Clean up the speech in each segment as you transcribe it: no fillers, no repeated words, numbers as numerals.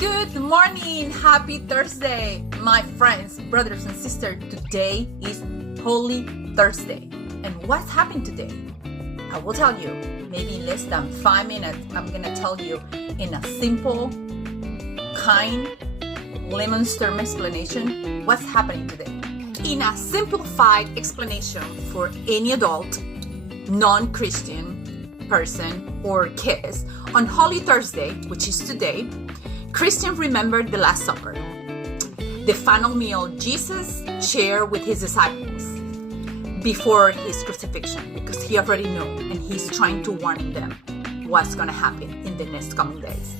Good morning, happy Thursday, my friends, brothers and sisters. Today is Holy Thursday. And what's happened today? I will tell you, maybe in less than 5 minutes, I'm gonna tell you in a simple, kind, layman's term explanation, what's happening today. In a simplified explanation for any adult, non-Christian person or kids, on Holy Thursday, which is today, Christians remember the Last Supper, the final meal Jesus shared with his disciples before his crucifixion, because he already knew and he's trying to warn them what's going to happen in the next coming days.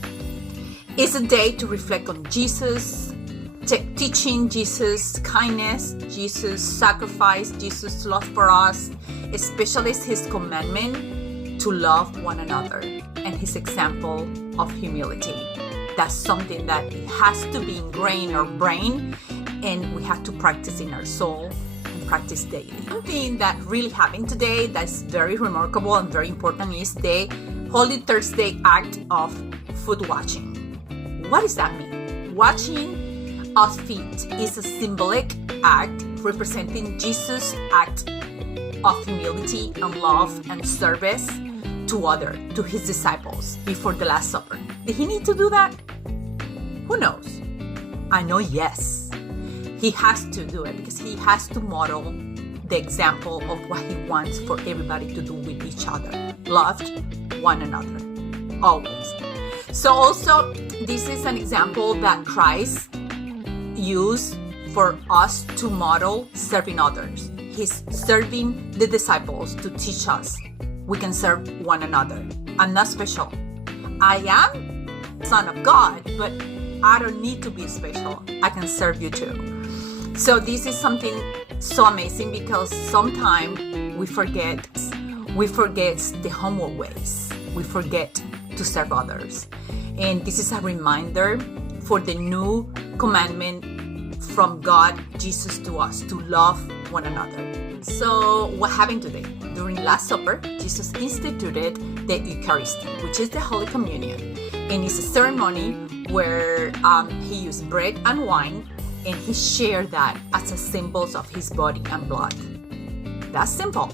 It's a day to reflect on Jesus' teaching, Jesus' kindness, Jesus' sacrifice, Jesus' love for us, especially his commandment to love one another and his example of humility. That's something that it has to be ingrained in our brain, and we have to practice in our soul and practice daily. Something that really happened today that's very remarkable and very important is the Holy Thursday act of foot washing. What does that mean? Washing of feet is a symbolic act representing Jesus' act of humility and love and service to his disciples before the Last Supper. Did he need to do that? Who knows? I know yes. He has to do it because he has to model the example of what he wants for everybody to do with each other. Loved one another. Always. So also, this is an example that Christ used for us to model serving others. He's serving the disciples to teach us we can serve one another. I'm not special. I am Son of God, but I don't need to be special. I can serve you too. So this is something so amazing because sometimes we forget the humble ways. We forget to serve others. And this is a reminder for the new commandment from God, Jesus, to us, to love one another. So what happened today? During Last Supper, Jesus instituted the Eucharist, which is the Holy Communion. And it's a ceremony where he used bread and wine, and he shared that as a symbols of his body and blood. That's simple.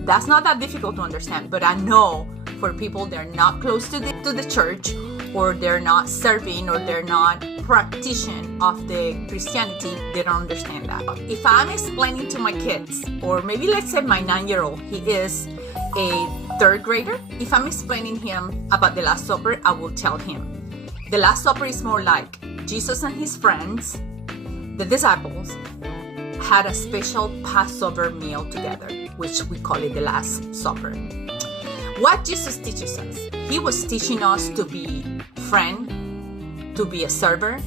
That's not that difficult to understand, but I know for people that are not close to the church, or they're not serving, or they're not practicing of the Christianity, they don't understand that. If I'm explaining to my kids, or maybe let's say my 9-year-old, he is a third grader. If I'm explaining him about the Last Supper, I will tell him the Last Supper is more like Jesus and his friends, the disciples, had a special Passover meal together, which we call it the Last Supper. What Jesus teaches us, he was teaching us to be friend, to be a server,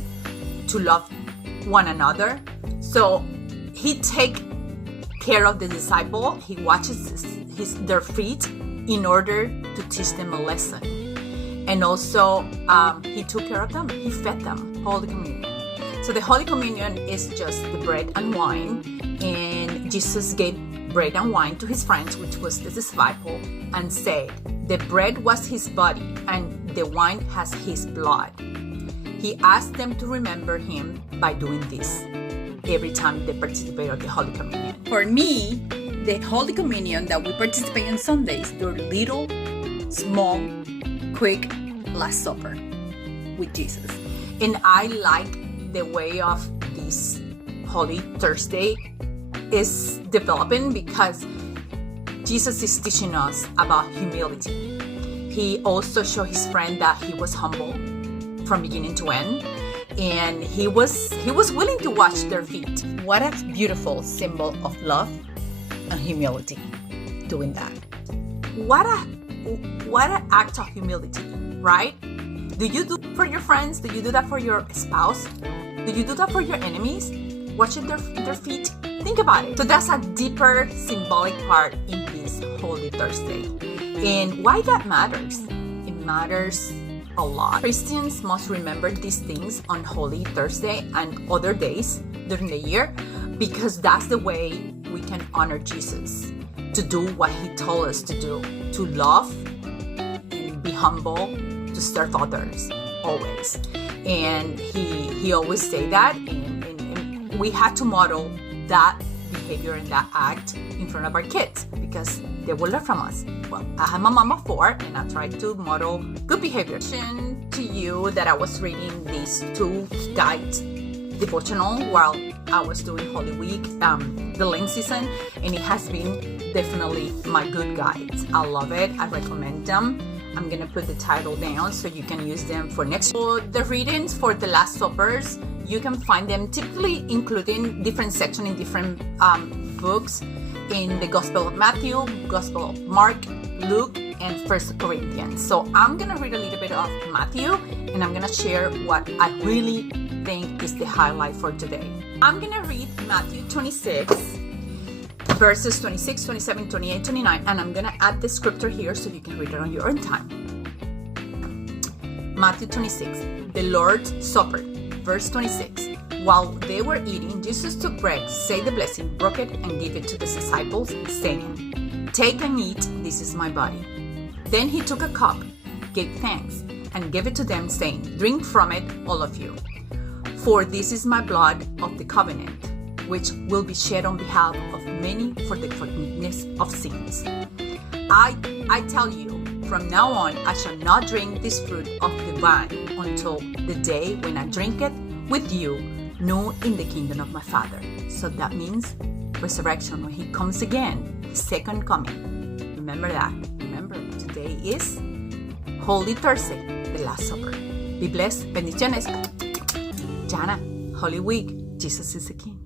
to love one another. So he take care of the disciple. He washes their feet in order to teach them a lesson. And also he took care of them. He fed them. Holy Communion. So the Holy Communion is just the bread and wine. And Jesus gave bread and wine to his friends, which was the disciple, and said the bread was his body and the wine has his blood. He asked them to remember him by doing this every time they participate in the Holy Communion. For me, the Holy Communion that we participate in Sundays, they're little, small, quick Last Supper with Jesus. And I like the way of this Holy Thursday is developing because Jesus is teaching us about humility. He also showed his friend that he was humble from beginning to end, and he was willing to wash their feet. What a beautiful symbol of love and humility doing that. What an act of humility, right? Do you do for your friends? Do you do that for your spouse? Do you do that for your enemies? Washing their feet? Think about it. So that's a deeper symbolic part in this Holy Thursday. And why that matters? It matters a lot. Christians must remember these things on Holy Thursday and other days during the year, because that's the way we can honor Jesus, to do what he told us to do, to love and be humble, to serve others always. And he always say that, and we had to model that behavior and that act in front of our kids because they will learn from us. Well, I have my mama 4 and I tried to model good behavior. To you that I was reading these 2 guides devotional while I was doing Holy Week, the Lent season, and it has been definitely my good guides. I love it. I recommend them. I'm gonna put the title down so you can use them for next. So the readings for the Last Suppers, you can find them typically including different sections in different books in the Gospel of Matthew, Gospel of Mark, Luke, and 1 Corinthians. So I'm gonna read a little bit of Matthew and I'm gonna share what I really think is the highlight for today. I'm gonna read Matthew 26, verses 26, 27, 28, 29, and I'm gonna add the scripture here so you can read it on your own time. Matthew 26, the Lord's Supper, verse 26. While they were eating, Jesus took bread, said the blessing, broke it, and gave it to his disciples, saying, "Take and eat, this is my body." Then he took a cup, gave thanks, and gave it to them, saying, "Drink from it, all of you. For this is my blood of the covenant, which will be shed on behalf of many for the forgiveness of sins. I tell you, from now on, I shall not drink this fruit of the vine until the day when I drink it with you, new in the kingdom of my Father." So that means resurrection, when he comes again, his second coming. Remember that. Remember, today is Holy Thursday, the Last Supper. Be blessed. Bendiciones. Jana, Holy Week. Jesus is the King.